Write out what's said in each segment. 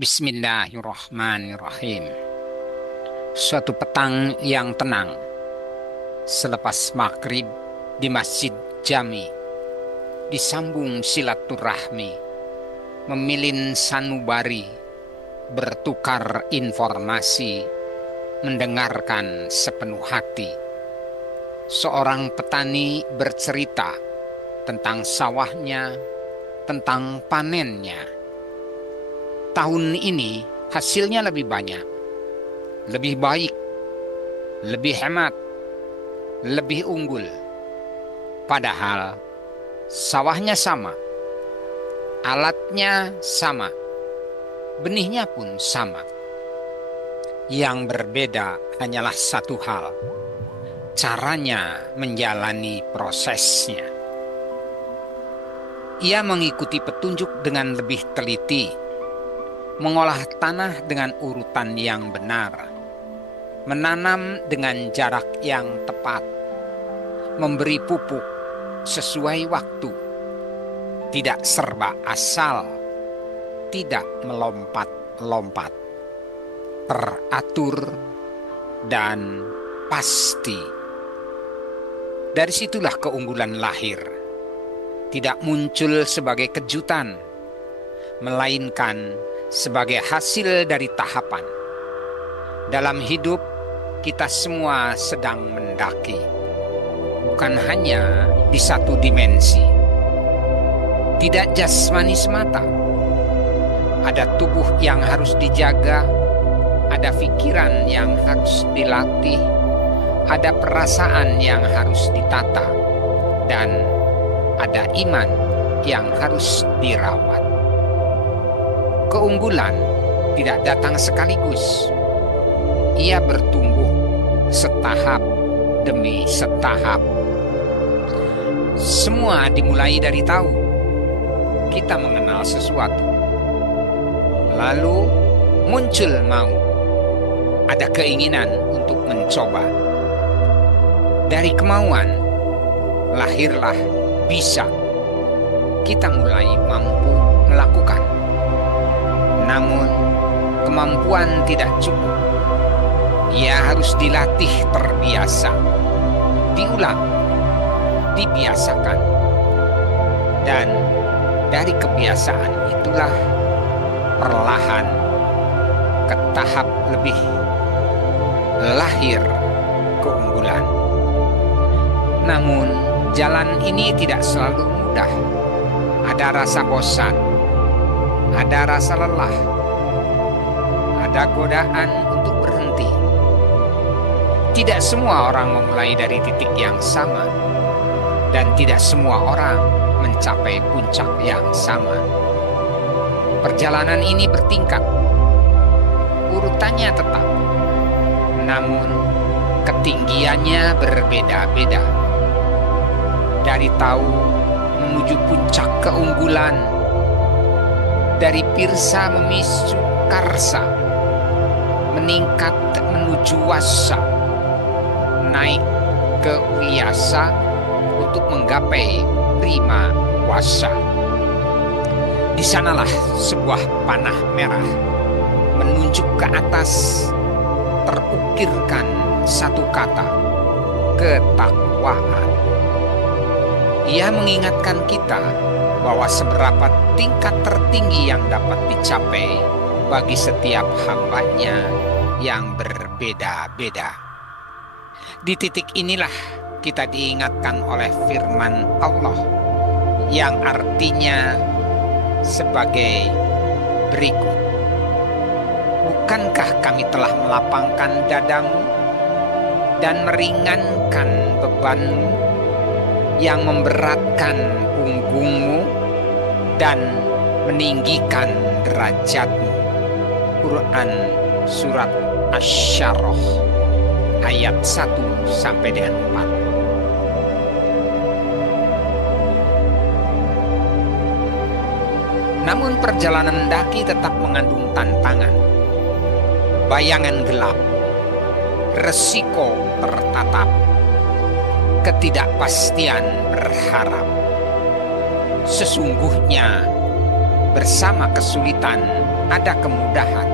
Bismillahirrahmanirrahim. Suatu petang yang tenang, selepas maghrib di Masjid Jami, disambung silaturahmi, memilin sanubari, bertukar informasi, mendengarkan sepenuh hati. Seorang petani bercerita tentang sawahnya, tentang panennya. Tahun ini hasilnya lebih banyak, lebih baik, lebih hemat, lebih unggul. Padahal sawahnya sama, alatnya sama, benihnya pun sama. Yang berbeda hanyalah satu hal, caranya menjalani prosesnya. Ia mengikuti petunjuk dengan lebih teliti, mengolah tanah dengan urutan yang benar, menanam dengan jarak yang tepat, memberi pupuk sesuai waktu, tidak serba asal, tidak melompat-lompat, teratur dan pasti. Dari situlah keunggulan lahir, tidak muncul sebagai kejutan, melainkan sebagai hasil dari tahapan. Dalam hidup, kita semua sedang mendaki, bukan hanya di satu dimensi. Tidak jasmani semata. Ada tubuh yang harus dijaga, ada pikiran yang harus dilatih, ada perasaan yang harus ditata, dan ada iman yang harus dirawat. Keunggulan tidak datang sekaligus. Ia bertumbuh setahap demi setahap. Semua dimulai dari tahu kita mengenal sesuatu. Lalu muncul mau. Ada keinginan untuk mencoba. Dari kemauan lahirlah bisa. Kita mulai mampu melakukan. Namun, kemampuan tidak cukup. Ia harus dilatih terbiasa, diulang, dibiasakan. Dan dari kebiasaan itulah perlahan ke tahap lebih lahir keunggulan. Namun, jalan ini tidak selalu mudah. Ada rasa bosan, ada rasa lelah, ada godaan untuk berhenti. Tidak semua orang memulai dari titik yang sama, dan tidak semua orang mencapai puncak yang sama. Perjalanan ini bertingkat, urutannya tetap, namun ketinggiannya berbeda-beda. Dari tahu menuju puncak keunggulan, dari pirsa memisu karsa, meningkat menuju wasa, naik ke wiyasa untuk menggapai prima wasa. Di sanalah sebuah panah merah menunjuk ke atas, terukirkan satu kata, ketakwaan. Ia mengingatkan kita bahwa seberapa tingkat tertinggi yang dapat dicapai bagi setiap hambanya yang berbeda-beda. Di titik inilah kita diingatkan oleh firman Allah yang artinya sebagai berikut. Bukankah kami telah melapangkan dadamu dan meringankan bebanmu, yang memberatkan punggungmu dan meninggikan derajatmu. Quran Surat Asy-Syarah ayat 1-4. Namun perjalanan mendaki tetap mengandung tantangan, bayangan gelap, resiko tertatap, ketidakpastian berharap. Sesungguhnya bersama kesulitan ada kemudahan.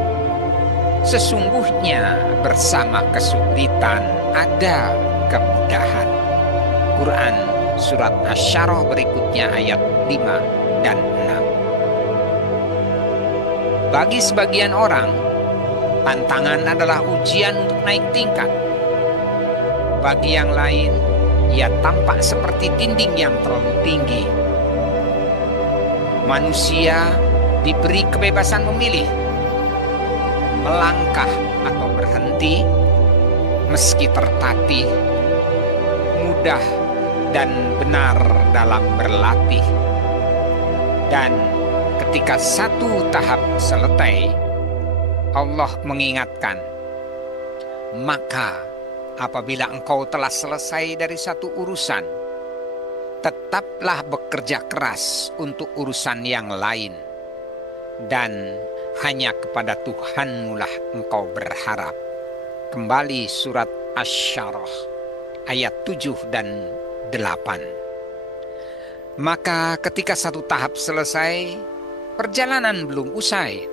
Sesungguhnya bersama kesulitan ada kemudahan. Quran surat Asy-Syarah berikutnya ayat 5 dan 6. Bagi sebagian orang, tantangan adalah ujian untuk naik tingkat. Bagi yang lain, ia tampak seperti dinding yang terlalu tinggi. Manusia diberi kebebasan memilih, melangkah atau berhenti, meski tertatih, mudah dan benar dalam berlatih. Dan ketika satu tahap selesai, Allah mengingatkan, maka apabila engkau telah selesai dari satu urusan, tetaplah bekerja keras untuk urusan yang lain, dan hanya kepada Tuhanmu lah engkau berharap. Kembali surat Asy-Syarah ayat 7 dan 8. Maka ketika satu tahap selesai, perjalanan belum usai.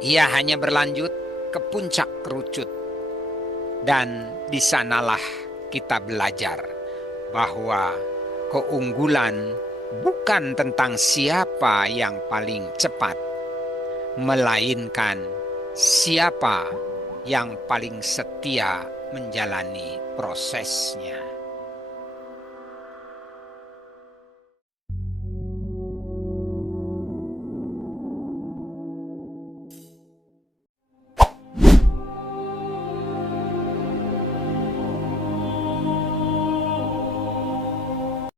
Ia hanya berlanjut ke puncak kerucut. Dan di sanalah kita belajar bahwa keunggulan bukan tentang siapa yang paling cepat, melainkan siapa yang paling setia menjalani prosesnya.